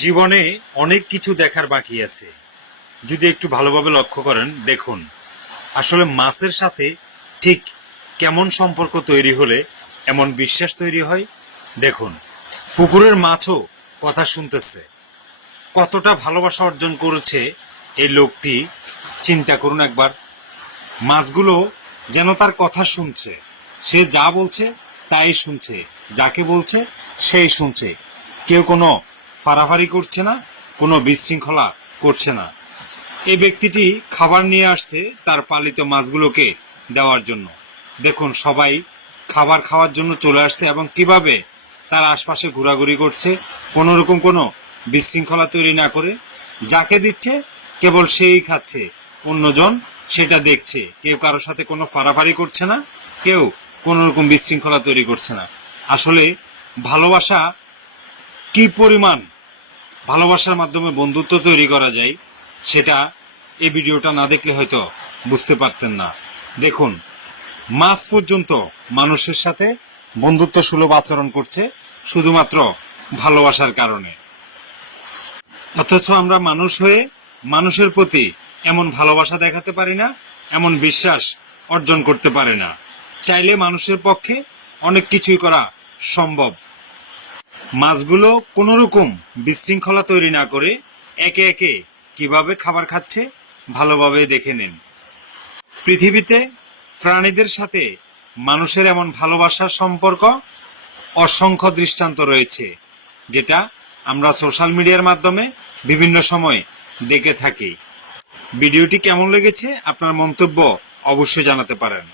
জীবনে অনেক কিছু দেখার বাকি আছে। যদি একটু ভালোভাবে লক্ষ্য করেন, দেখুন আসলে মাছের সাথে ঠিক কেমন সম্পর্ক তৈরি হলে এমন বিশ্বাস তৈরি হয়। দেখুন, পুকুরের মাছও কথা শুনতেছে। কতটা ভালোবাসা অর্জন করেছে এই লোকটি, চিন্তা করুন একবার। মাছগুলো যেন তার কথা শুনছে, সে যা বলছে তাই শুনছে, যাকে বলছে সেই শুনছে। কেউ কোনো ফাড়াফাড়ি করছে না, কোনো বিশৃঙ্খলা করছে না। এই ব্যক্তিটি খাবার নিয়ে আসছে তার পালিত মাছগুলোকে দেওয়ার জন্য। দেখুন, সবাই খাবার খাওয়ার জন্য চলে আসছে এবং কিভাবে তার আশপাশে ঘোরাঘুরি করছে, কোনো রকম কোনো বিশৃঙ্খলা তৈরি না করে। যাকে দিচ্ছে কেবল সেই খাচ্ছে, অন্যজন সেটা দেখছে। কেউ কারোর সাথে কোনো ফাড়াফাড়ি করছে না, কেউ কোনো রকম বিশৃঙ্খলা তৈরি করছে না। আসলে ভালোবাসা কি পরিমাণ, ভালোবাসার মাধ্যমে বন্ধুত্ব তৈরি করা যায়, সেটা এই ভিডিওটা না দেখলে হয়তো বুঝতে পারতেন না। দেখুন, মাছ পর্যন্ত মানুষের সাথে বন্ধুত্ব সুলভ আচরণ করছে শুধুমাত্র ভালোবাসার কারণে। অথচ আমরা মানুষ হয়ে মানুষের প্রতি এমন ভালোবাসা দেখাতে পারি না, এমন বিশ্বাস অর্জন করতে পারি না। চাইলে মানুষের পক্ষে অনেক কিছুই করা সম্ভব। মাছগুলো কোনো রকম বিশৃঙ্খলা তৈরি না করে একে একে কিভাবে খাবার খাচ্ছে ভালোভাবে দেখে নিন। পৃথিবীতে প্রাণীদের সাথে মানুষের এমন ভালোবাসার সম্পর্ক অসংখ্য দৃষ্টান্ত রয়েছে, যেটা আমরা সোশ্যাল মিডিয়ার মাধ্যমে বিভিন্ন সময় দেখে থাকি। ভিডিওটি কেমন লেগেছে আপনার মন্তব্য অবশ্যই জানাতে পারেন।